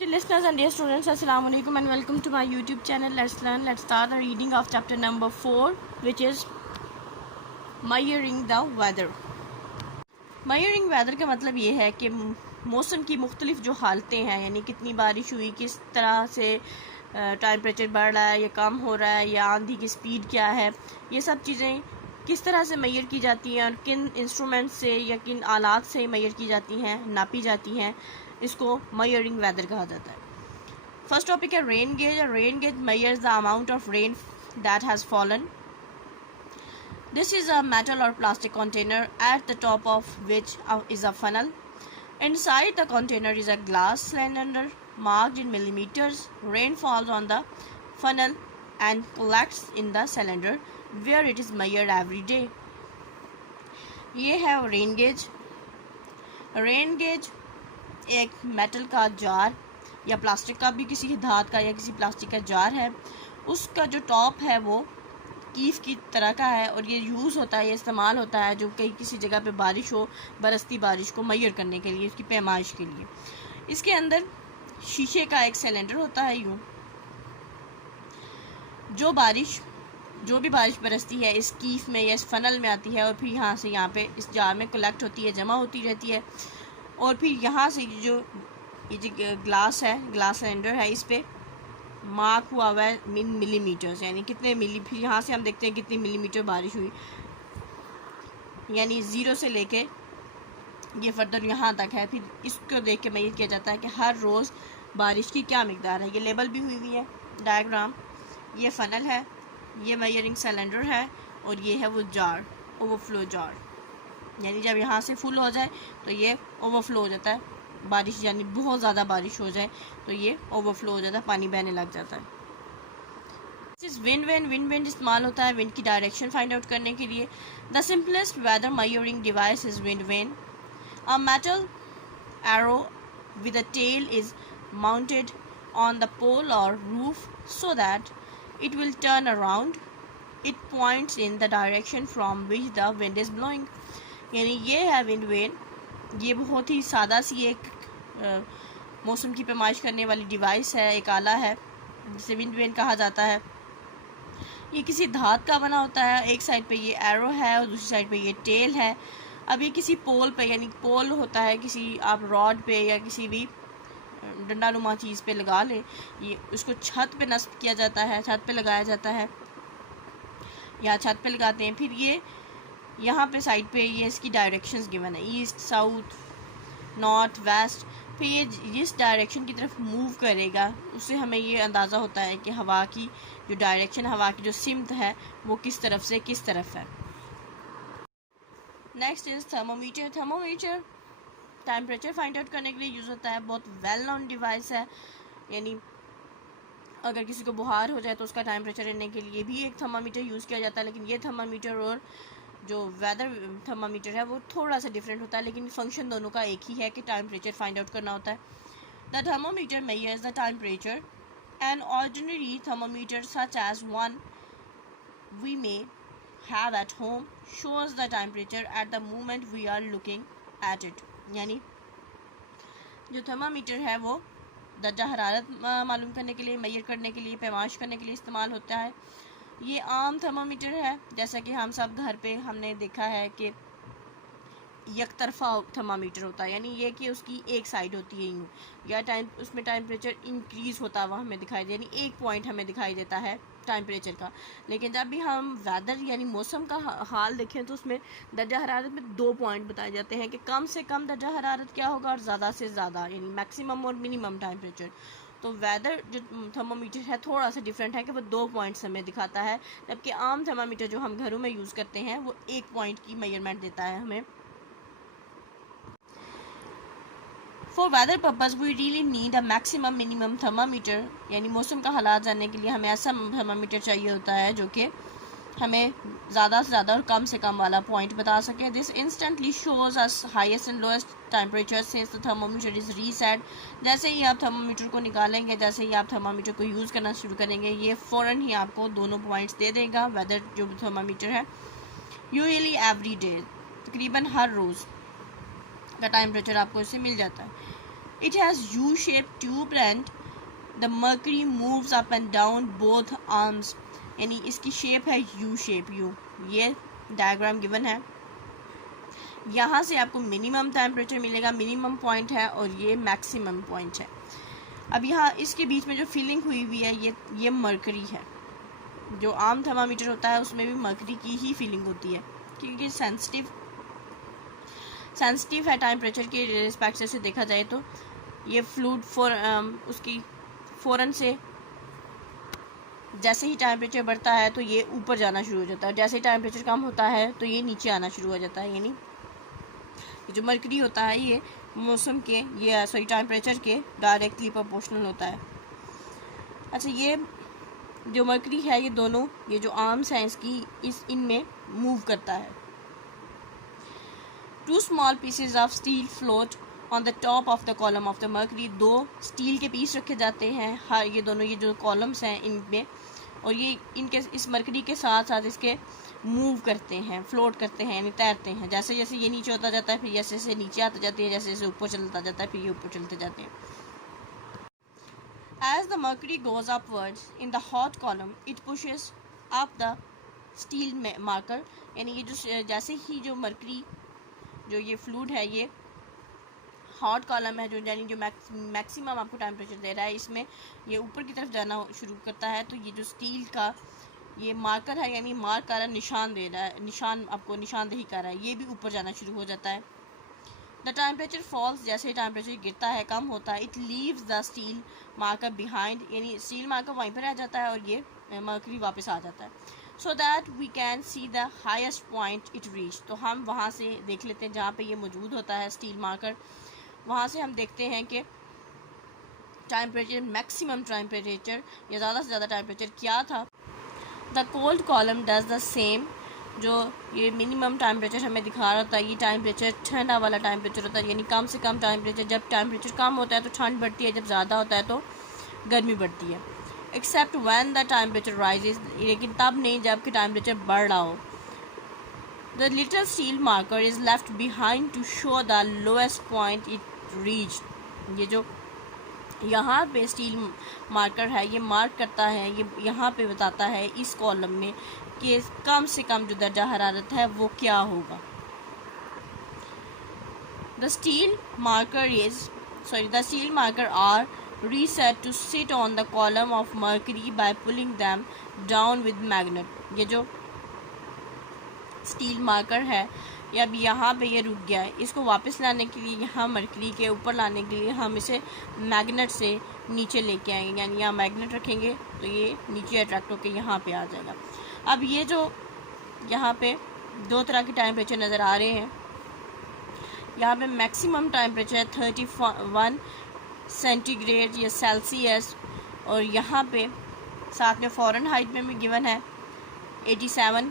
Dear listeners and dear students, Assalamu alaikum and welcome to my YouTube channel. Let's learn. Let's start the reading of chapter number 4, which is measuring the weather. measuring weather का मतलब ये है कि मौसम की मुख्तलिफ जो हालतें हैं, यानी कितनी बारिश हुई, किस तरह से टेम्परेचर बढ़ रहा है या कम हो रहा है, या आंधी की स्पीड क्या है, ये सब चीज़ें किस तरह से मेजर की जाती हैं और किन इंस्ट्रूमेंट से या किन आलात से मेजर की जाती हैं, नापी जाती हैं, इसको मेजरिंग वेदर कहा जाता है। फर्स्ट टॉपिक है rain gauge. Rain gauge measures the amount of rain that has fallen. This is a metal or plastic container at the top of which is a funnel. Inside the container is a glass cylinder marked in millimeters. Rain falls on the funnel and collects in the cylinder where it is measured every day. ये है rain gauge. Rain gauge एक metal का jar या plastic का भी, किसी धात का या किसी प्लास्टिक का जार है। उसका जो टॉप है वो कीफ की तरह का है और ये यूज़ होता है, ये इस्तेमाल होता है जो कहीं किसी जगह पे बारिश हो, बरसती बारिश को मेजर करने के लिए, इसकी पैमाइश के लिए। इसके अंदर शीशे का एक सिलेंडर होता है। यूँ जो भी बारिश बरसती है इस कीफ में या इस फनल में आती है और फिर यहाँ से यहाँ पे इस जार में कलेक्ट होती है, जमा होती रहती है। और फिर यहाँ से ये जो ग्लास है, ग्लास सिलेंडर है, इस पर मार्क हुआ हुआ है इन मिलीमीटर्स, यानी कितने मिली, फिर यहाँ से हम देखते हैं कितनी मिलीमीटर बारिश हुई, यानी 0 से लेके ये फर्दर यहाँ तक है। फिर इसको देख के मेजर किया जाता है कि हर रोज़ बारिश की क्या मिकदार है। ये लेबल भी हुई हुई है, डायग्राम। ये फनल है, ये मेजरिंग सिलेंडर है और ये है वो जार, ओवरफ्लो जार, यानी जब यहाँ से फुल हो जाए तो ये ओवरफ्लो हो जाता है। बारिश यानी बहुत ज़्यादा बारिश हो जाए तो ये ओवरफ्लो हो जाता है, पानी बहने लग जाता है। इस विंड इस्तेमाल होता है विंड की डायरेक्शन फाइंड आउट करने के लिए। The simplest weather measuring device is wind vane. A metal arrow with a tail is mounted on the pole or roof so that it will turn around. It points in the direction from which the wind is blowing. यानी ये है wind when. ये बहुत ही सादा सी एक मौसम की पैमाइश करने वाली डिवाइस है, एक आला है जिसे विंड वेन कहा जाता है। ये किसी धात का बना होता है, एक साइड पे ये एरो है और दूसरी साइड पे ये टेल है। अब ये किसी पोल पे, यानी पोल होता है किसी आप रॉड पे या किसी भी डंडानुमा चीज़ पे लगा लें, ये उसको छत पे नस्ब किया जाता है, छत पे लगाया जाता है या छत पे लगाते हैं। फिर ये यहाँ पे साइड पे ये इसकी डायरेक्शंस गिवन है, ईस्ट, साउथ, नॉर्थ, वेस्ट। फिर ये जिस डायरेक्शन की तरफ मूव करेगा उससे हमें ये अंदाज़ा होता है कि हवा की जो डायरेक्शन, हवा की जो सिमत है वो किस तरफ से किस तरफ है। Next is thermometer. Thermometer temperature find out करने के लिए यूज़ होता है, बहुत वेल नोन डिवाइस है। यानी अगर किसी को बुखार हो जाए तो उसका टेम्परेचर लेने के लिए भी एक थर्मामीटर यूज़ किया जाता है, लेकिन ये थर्मामीटर और जो वेदर थर्मामीटर है वो थोड़ा सा डिफरेंट होता है, लेकिन फंक्शन दोनों का एक ही है कि टेम्परेचर फाइंड आउट करना होता है। The thermometer measures the temperature. An ordinary thermometer such as one we may have at home shows the temperature at the moment we are looking at it. यानी जो थर्मामीटर है वो दर्जा हरारत मालूम करने के लिए, मेजर करने के लिए, पैमाइश करने के लिए इस्तेमाल होता है। ये आम थर्मामीटर है, जैसा कि हम सब घर पे हमने देखा है कि एक तरफा थर्मामीटर होता है, यानी ये कि उसकी एक साइड होती है यूँ, या उसमें टेम्परेचर इंक्रीज़ होता है, वह हमें दिखाई दे, यानी एक पॉइंट हमें दिखाई देता है टेम्परेचर का। लेकिन जब भी हम वेदर यानी मौसम का हाल देखें तो उसमें दर्जा हरारत में 2 पॉइंट बताए जाते हैं कि कम से कम दर्जा हरारत क्या होगा और ज़्यादा से ज़्यादा, यानी मैक्सिमम और मिनिमम टेम्परेचर। तो वेदर जो थर्मामीटर है थोड़ा सा डिफरेंट है कि वो 2 पॉइंट्स हमें दिखाता है, जबकि आम थर्मामीटर जो हम घरों में यूज़ करते हैं वो 1 पॉइंट की मेजरमेंट देता है हमें। For weather purpose we really need a maximum minimum thermometer. यानी मौसम का हालात जानने के लिए हमें ऐसा थर्मामीटर चाहिए होता है जो कि हमें ज़्यादा से ज़्यादा और कम से कम वाला पॉइंट बता सके। This instantly shows us highest and lowest temperature since the thermometer is reset. जैसे ही आप थर्मोमीटर को निकालेंगे, जैसे ही आप थर्मोमीटर को यूज़ करना शुरू करेंगे, ये फ़ौरन ही आपको दोनों पॉइंट्स दे देगा। वेदर जो थर्मोमीटर है यूजुअली एवरी डे, तकरीबन हर रोज़ का टेम्परेचर आपको इससे मिल जाता है। It has U-shaped tube and the mercury moves up and down both arms. यानी इसकी शेप है U शेप U. ये डायग्राम गिवन है. यहाँ से आपको मिनिमम टेम्परेचर मिलेगा, मिनिमम पॉइंट है, और ये मैक्सिमम पॉइंट है. अब यहाँ इसके बीच में जो फिलिंग हुई हुई है ये मरकरी है. जो आम थर्मामीटर होता है उसमें भी मरकरी की ही फिलिंग होती है, क्योंकि सेंसिटिव है टेम्परेचर के रिस्पेक्ट से देखा जाए तो. ये फ्लूइड उसकी फ़ौरन से जैसे ही टेम्परेचर बढ़ता है तो ये ऊपर जाना शुरू हो जाता है, और जैसे ही टेम्परेचर कम होता है तो ये नीचे आना शुरू हो जाता है. यानी जो मरकरी होता है ये मौसम के टेम्परेचर के डायरेक्टली प्रोपोर्शनल होता है. अच्छा, ये जो मरकरी है ये दोनों ये जो आर्म्स हैं इसकी इनमें मूव करता है. 2 small pieces of steel float on the top of the column of the mercury. 2 steel के पीस रखे जाते हैं हर ये दोनों ये जो कॉलम्स हैं इनमें, और ये इनके इस मरकरी के साथ साथ इसके मूव करते हैं, फ्लोट करते हैं, यानी तैरते हैं. जैसे जैसे ये नीचे होता जाता है फिर जैसे जैसे नीचे आते जाते हैं, जैसे जैसे ऊपर चलता जाता है फिर ये ऊपर चलते जाते हैं. As the mercury goes upwards in the hot column, it pushes up the steel marker. यानी ये जो जैसे ही जो मरकरी जो ये फ्लूइड है ये हॉट कॉलम है, जो यानी जो मैक्सिमम आपको टेम्परेचर दे रहा है, इसमें ये ऊपर की तरफ जाना शुरू करता है. तो ये जो स्टील का ये मार्कर है, यानी मार्क कर रहा है, निशान दे रहा है, निशान आपको निशानदेही कर रहा है, ये भी ऊपर जाना शुरू हो जाता है. द टेम्परेचर फॉल्स, जैसे टेम्परेचर गिरता है, कम होता है, it leaves the steel marker behind, यानी स्टील मार्कर वहीं पर रह जाता है और ये मरकरी वापस आ जाता है. So that we can see the highest point it reach. तो हम वहाँ से देख लेते हैं जहाँ पे ये मौजूद होता है स्टील मार्कर, वहाँ से हम देखते हैं कि टेम्परेचर मैक्सिमम टेम्परेचर या ज़्यादा से ज़्यादा टेम्परेचर क्या था. The cold column does the same. जो ये मिनिमम टेम्परेचर हमें दिखा रहा होता है ये टेम्परेचर ठंडा वाला टेम्परेचर होता है, यानी कम से कम टेम्परेचर. जब टेम्परेचर कम होता है तो ठंड बढ़ती है, जब ज़्यादा होता है तो गर्मी बढ़ती है. Except when the temperature rises, लेकिन तब नहीं जबकि टेम्परेचर बढ़ रहा हो. The little steel marker is left behind to show the lowest point it reach. ये जो यहाँ पे स्टील मार्कर है ये मार्क करता है, ये यहाँ पे बताता है इस कॉलम में कि कम से कम जो दर्जा हरारत है वो क्या होगा. The steel marker are reset to sit on the column of mercury by pulling them down with magnet. ये जो स्टील मार्कर है ये अब यहाँ पे ये रुक गया है, इसको वापस लाने के लिए यहाँ मरकरी के ऊपर लाने के लिए हम इसे मैग्नेट से नीचे लेके आएंगे, यानी यहाँ मैग्नेट रखेंगे तो ये नीचे अट्रैक्ट होकर यहाँ पे आ जाएगा. अब ये जो यहाँ पे 2 तरह के टेम्परेचर नज़र आ रहे हैं. यहाँ पे मैक्सिमम टेम्परेचर 31 सेंटीग्रेड या सेल्सियस, और यहाँ पे साथ में फ़ारेनहाइट में भी गिवन है 87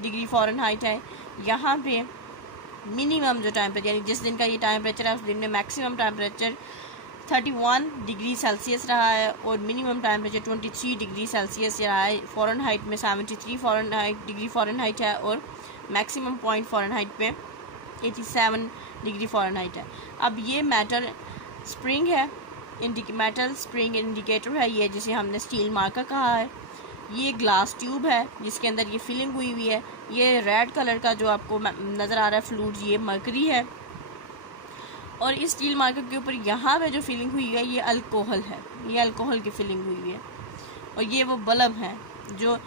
डिग्री फ़ारेनहाइट है. यहाँ पे मिनिमम जो टेम्परेचर यानी जिस दिन का ये टेम्परेचर है उस दिन में मैक्सिमम टेम्परेचर 31 डिग्री सेल्सियस रहा है और मिनिमम टेम्परेचर 23 डिग्री सेल्सियस रहा है. फ़ारेनहाइट में 73 डिग्री फ़ारेनहाइट है और मैक्सिमम पॉइंट फ़ारेनहाइट पे 87 डिग्री फ़ारेनहाइट है. अब ये मेटल स्प्रिंग है, मेटल स्प्रिंग इंडिकेटर है ये, जिसे हमने स्टील मार्कर कहा है. ये ग्लास ट्यूब है जिसके अंदर ये फिलिंग हुई हुई है. ये रेड कलर का जो आपको नज़र आ रहा है फ्लूइड ये मरकरी है, और इस स्टील मार्कर के ऊपर यहाँ पे जो फिलिंग हुई है ये अल्कोहल है, ये अल्कोहल की फिलिंग हुई है. और ये वो बल्ब है जो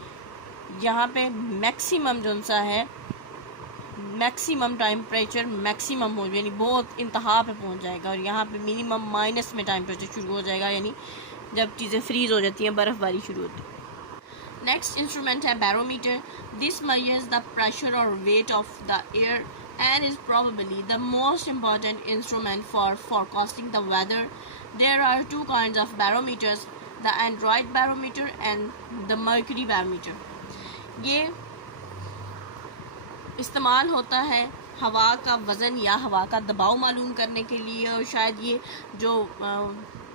यहाँ पे मैक्सिमम जो सा है मैक्सिमम टेम्परेचर मैक्सिमम हो यानी बहुत इंतहा पे पहुँच जाएगा, और यहाँ पे मिनिमम माइनस में टेम्परेचर शुरू हो जाएगा, यानी जब चीज़ें फ्रीज़ हो जाती हैं, बर्फ़बारी शुरू होती है. नेक्स्ट इंस्ट्रूमेंट है barometer. This measures the pressure or weight of the air and is probably the most important instrument for forecasting the weather. There are 2 kinds of barometers, the Android barometer and the mercury barometer. ये इस्तेमाल होता है हवा का वज़न या हवा का दबाव मालूम करने के लिए, और शायद ये जो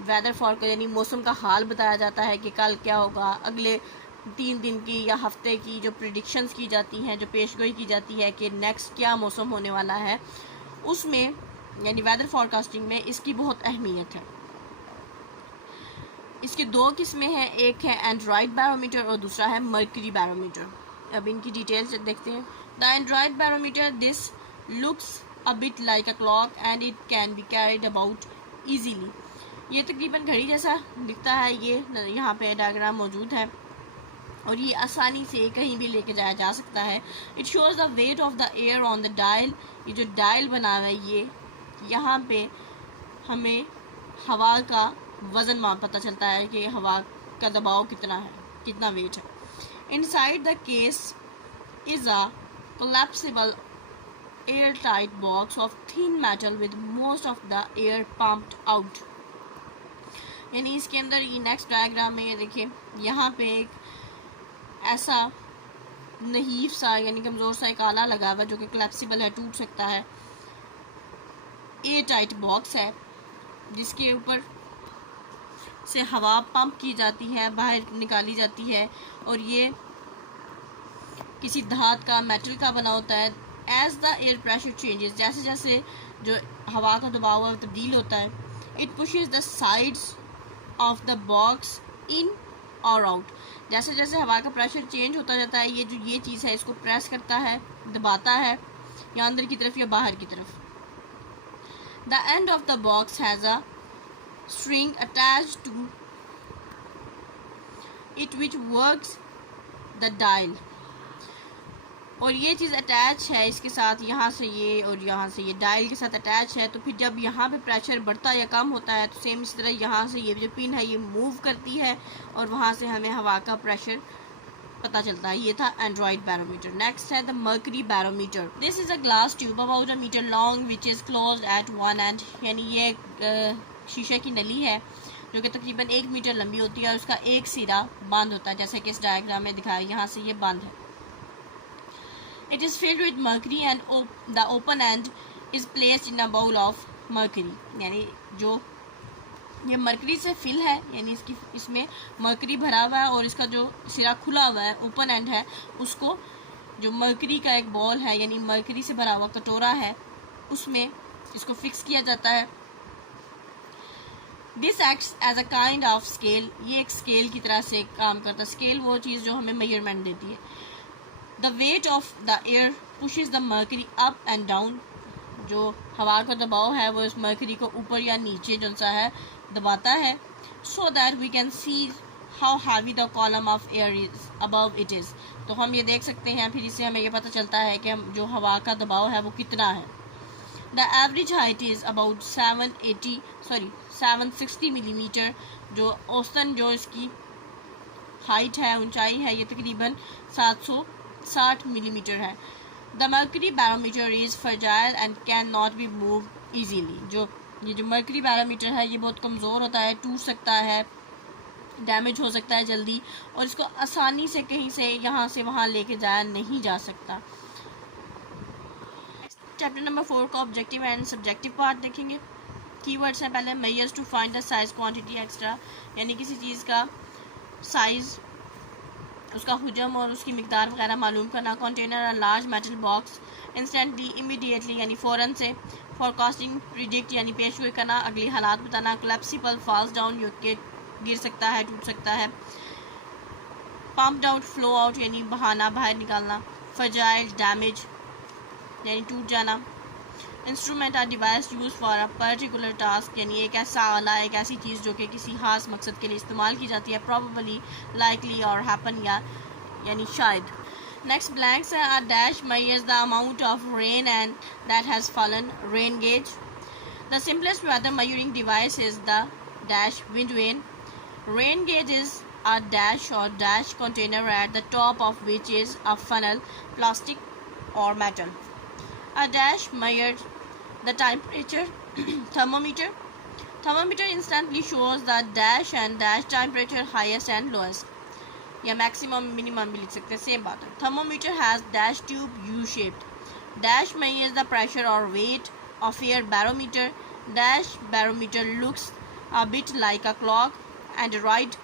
वेदर फॉरकास्ट यानी मौसम का हाल बताया जाता है कि कल क्या होगा, अगले 3 दिन की या हफ्ते की जो प्रिडिक्शंस की जाती हैं, जो पेशगोई की जाती है कि नेक्स्ट क्या मौसम होने वाला है, उसमें यानी वेदर फॉरकास्टिंग में इसकी बहुत अहमियत है। इसकी दो किस्में हैं, एक है एंड्रॉयड बैरोमीटर और दूसरा है मर्करी बैरोमीटर। अब इनकी डिटेल्स देखते हैं। The Android barometer, this looks a bit like a clock and it can be carried about easily. ये तकरीबन घड़ी जैसा दिखता है, ये यहाँ पे डायग्राम मौजूद है और ये आसानी से कहीं भी लेके जाया जा सकता है। It shows the weight of the air on the dial. ये जो डायल बना हुआ है, ये यहाँ पे हमें हवा का वज़न माप पता चलता है कि हवा का दबाव कितना है, कितना वेट है। Inside the case is a collapsible air tight box of thin metal with most of the air pumped out. यानी इसके अंदर ये नेक्स्ट डायग्राम में ये देखिए, यहाँ पे एक ऐसा नहीफ सा यानी कमज़ोर सा एक आला लगा हुआ जो कि कोलैप्सिबल है, टूट सकता है। एयर टाइट बॉक्स है जिसके ऊपर से हवा पंप की जाती है, बाहर निकाली जाती है और ये किसी धात का, मेटल का बना होता है। As the air pressure changes, जैसे जैसे जो हवा का दबाव है तब्दील होता है, it pushes the sides of the box in और आउट। जैसे जैसे हवा का प्रेशर चेंज होता जाता है, ये जो ये चीज़ है इसको प्रेस करता है, दबाता है, या अंदर की तरफ या बाहर की तरफ। The end of the box has a string attached to it which works the dial। और ये चीज़ अटैच है इसके साथ, यहाँ से ये और यहाँ से ये डायल के साथ अटैच है। तो फिर जब यहाँ पे प्रेशर बढ़ता या कम होता है तो सेम इस तरह यहाँ से ये जो पिन है ये मूव करती है और वहाँ से हमें हवा का प्रेशर पता चलता है। ये था एंड्रॉयड बैरोमीटर। नेक्स्ट है the mercury barometer. This is a glass tube about a metre long which is closed at one end. यानी ये शीशे की नली है जो कि तकरीबन 1 मीटर लंबी होती है और उसका एक सिरा बंद होता है, जैसे कि इस डायग्राम में दिखाया, यहाँ से ये बंद है। It is filled with mercury and the open end is placed in a bowl of mercury. यानी जो ये मर्करी से फिल है, यानी इसमें मर्करी भरा हुआ है और इसका जो सिरा खुला हुआ है, ओपन एंड है, उसको जो मर्करी का एक बॉल है यानी मर्करी से भरा हुआ कटोरा है, उसमें इसको फिक्स किया जाता है। This acts as a kind of scale. ये एक स्केल की तरह से काम करता है। स्केल वो चीज़ जो हमें मेजरमेंट देती है। The weight of the air pushes the mercury up and down. जो हवा का दबाव है वो इस मर्करी को ऊपर या नीचे जो सा है दबाता है, so that we can see how heavy the column of air is above it is. तो हम ये देख सकते हैं, फिर इससे हमें ये पता चलता है कि हम जो हवा का दबाव है वो कितना है। The average height is about 760 millimetre. जो औसतन जो इसकी हाइट है, ऊंचाई है, ये तकरीबन 760 मिलीमीटर है। The mercury barometer is fragile and can not be move easily. ये जो मर्करी बैरोमीटर है ये बहुत कमज़ोर होता है, टूट सकता है, डैमेज हो सकता है जल्दी, और इसको आसानी से कहीं से यहाँ से वहाँ लेके जाया नहीं जा सकता। चैप्टर नंबर 4 का ऑब्जेक्टिव एंड सब्जेक्टिव पार्ट देखेंगे। कीवर्ड्स हैं पहले, measures to find the size quantity extra, यानी किसी चीज़ का साइज़, उसका हुजम और उसकी मिकदार वगैरह मालूम करना। Container a large metal box, instantly, immediately यानी फ़ौरन से। फॉरकास्टिंग, प्रिडिक्ट यानी पेशगोई करना, अगली हालात बताना। कोलैप्सिबल, फॉल्स डाउन, जो कि गिर सकता है, टूट सकता है। पम्प्ड आउट, फ्लो आउट यानी बहाना, बाहर निकालना। फ्रजाइल, डैमेज यानी टूट जाना। Instrument or device use for a particular task, यानी एक ऐसा आला, एक ऐसी चीज़ जो कि किसी खास मकसद के लिए इस्तेमाल की जाती है। प्रॉबली, लाइकली और हैपन यानी शायद। नेक्स्ट ब्लैंक्स है। A dash measures the amount of rain and that has fallen, rain gauge. The simplest weather measuring device is the dash wind vane. Rain gauge is a dash or dash container at the top of which is a funnel, plastic or metal. A dash measures the temperature. Thermometer. Thermometer instantly shows the dash and dash temperature, highest and lowest, या maximum minimum भी लिख सकते हैं, same बात है। Thermometer has dash tube U shaped. Dash measures the pressure or weight of air. Barometer. Dash barometer looks a bit like a clock and right.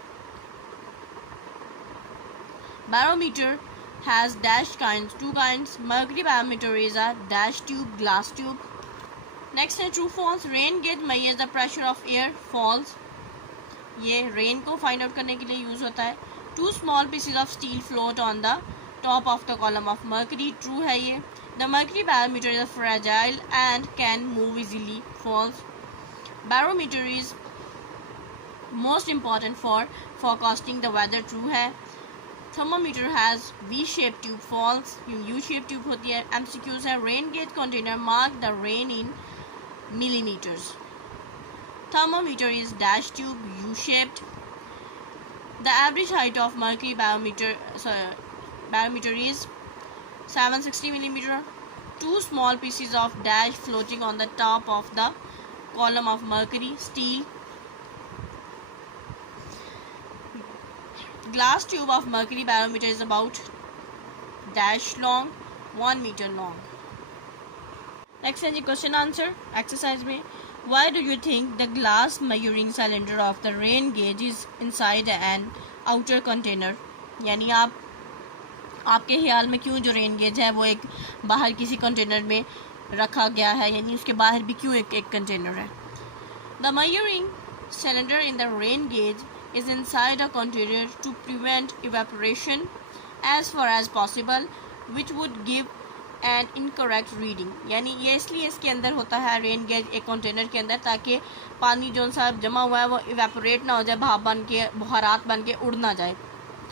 Barometer has dash kinds, 2 kinds. Mercury barometer is a dash tube, glass tube. Next है true false. Rain gauge measures the pressure of air false. ये rain को find out करने के लिए use होता है। Two small pieces of steel float on the top of the column of mercury. True है ये। The mercury barometer is fragile and can move easily. False. Barometer is most important for forecasting the weather। True है। Thermometer has V shape tube. False. U shape tube होती है। MCQs है। Rain gauge container mark the rain in millimeters। Thermometer is dash tube, U-shaped. The average height of mercury barometer is 760 millimeter. Two small pieces of dash floating on the top of the column of mercury. Steel. Glass tube of mercury barometer is about dash long, 1 meter long. Next है जी question answer exercise में। Why do you think the glass measuring cylinder of the rain gauge is inside an outer container? यानी आपके ख्याल में क्यों जो rain gauge है वो एक बाहर किसी कंटेनर में रखा गया है, यानी उसके बाहर भी क्यों एक कंटेनर है? The measuring cylinder in the rain gauge is inside a container to prevent evaporation as far as possible, which would give and incorrect reading. यानी ये इसलिए इसके अंदर होता है रेन गेज एक कंटेनर के अंदर, ताकि पानी जो सा जमा हुआ है वो इवेपोरेट ना हो जाए, भाप बन के बुहारात बन के उड़ ना जाए,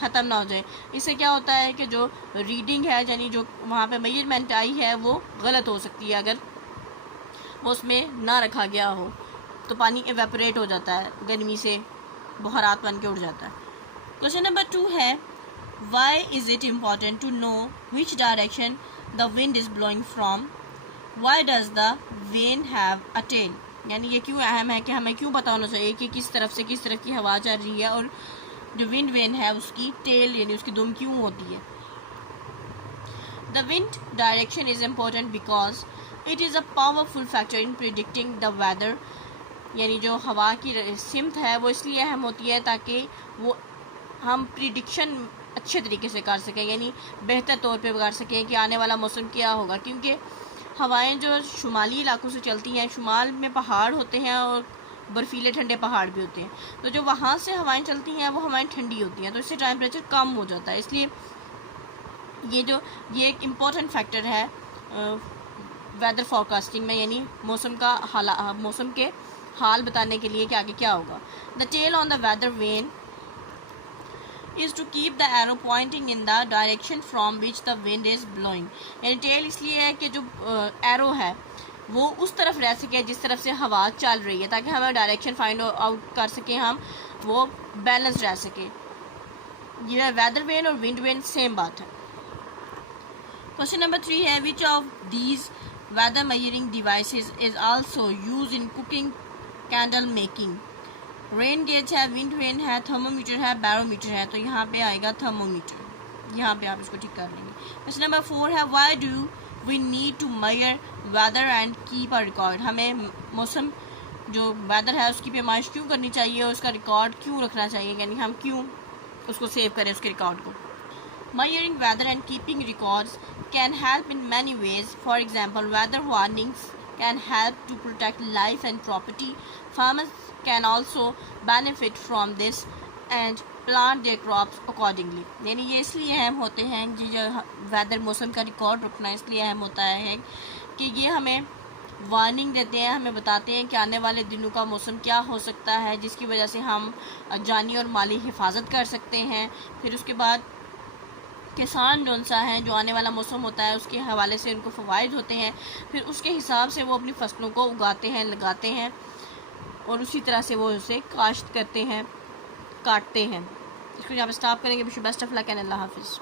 ख़त्म ना हो जाए। इससे क्या होता है कि जो रीडिंग है यानी जो वहाँ पे मेजरमेंट आई है वो गलत हो सकती है। अगर वो उसमें ना रखा गया हो तो पानी इवेपोरेट हो जाता है, गर्मी से बुहारात बन के उड़ जाता है। क्वेश्चन नंबर 2 है why is it important to know which direction the wind is blowing from? Why does the wind have a tail? यानी ये क्यों अहम है कि हमें क्यों पता होना चाहिए कि किस तरफ से किस तरफ की हवा चल रही है और जो विंड वेन है उसकी टेल यानी उसकी दुम क्यों होती है? The wind direction is important because it is a powerful factor in predicting the weather। यानी जो हवा की सिमत है वो इसलिए अहम होती है ताकि वो हम प्रिडिक्शन अच्छे तरीके से कर सकें, यानी बेहतर तौर पे कर सकें कि आने वाला मौसम क्या होगा। क्योंकि हवाएं जो शुमाली इलाकों से चलती हैं, शुमाल में पहाड़ होते हैं और बर्फीले ठंडे पहाड़ भी होते हैं, तो जो वहाँ से हवाएं चलती हैं वो हवाएं ठंडी होती हैं, तो इससे टेम्परेचर कम हो जाता है। इसलिए ये एक इम्पॉर्टेंट फैक्टर है वेदर फोरकास्टिंग में, यानी मौसम के हाल बताने के लिए कि आगे क्या होगा। The tail on the weather vane is to keep the arrow pointing in the direction from which the wind is blowing। यानी टेल इसलिए है कि जो एरो है वो उस तरफ रह सके जिस तरफ से हवा चल रही है, ताकि हमें डायरेक्शन फाइंड आउट कर सकें, हम वो बैलेंस रह सके। ये वेदर वेन और विंड वेन सेम बात है। क्वेश्चन नंबर 3 है which of these weather measuring devices is also use in cooking candle making? Rain gauge है, विंड वेन है, थर्मोमीटर है, बैरोमीटर है, तो यहाँ पे आएगा थर्मोमीटर। यहाँ पे आप इसको ठीक कर लेंगे। क्वेश्चन नंबर 4 है why do we need to measure weather and keep a record? हमें मौसम जो वेदर है उसकी पैमाइश क्यों करनी चाहिए और उसका रिकॉर्ड क्यों रखना चाहिए, यानी हम क्यों उसको सेव करें उसके रिकॉर्ड को? Measuring weather and keeping records can help in many ways. For example, weather warnings can help to protect life and property. Farmers can also benefit from this and plant their crops accordingly। यानी ये इसलिए अहम होते हैं जी, जो weather मौसम का record रखना इसलिए अहम होता है कि ये हमें वार्निंग देते हैं, हमें बताते हैं कि आने वाले दिनों का मौसम क्या हो सकता है, जिसकी वजह से हम जानी और माली हिफाजत कर सकते हैं। फिर उसके बाद किसान जो सा है, जो आने वाला मौसम होता है उसके हवाले से उनको फ़वाइद होते हैं, फिर उसके हिसाब से वो अपनी फसलों को उगाते हैं, लगाते हैं और उसी तरह से वो उसे काश्त करते हैं, काटते हैं। इसको यहाँ पे स्टॉप करेंगे। बेस्ट ऑफ लक एंड अल्लाह हाफिज़।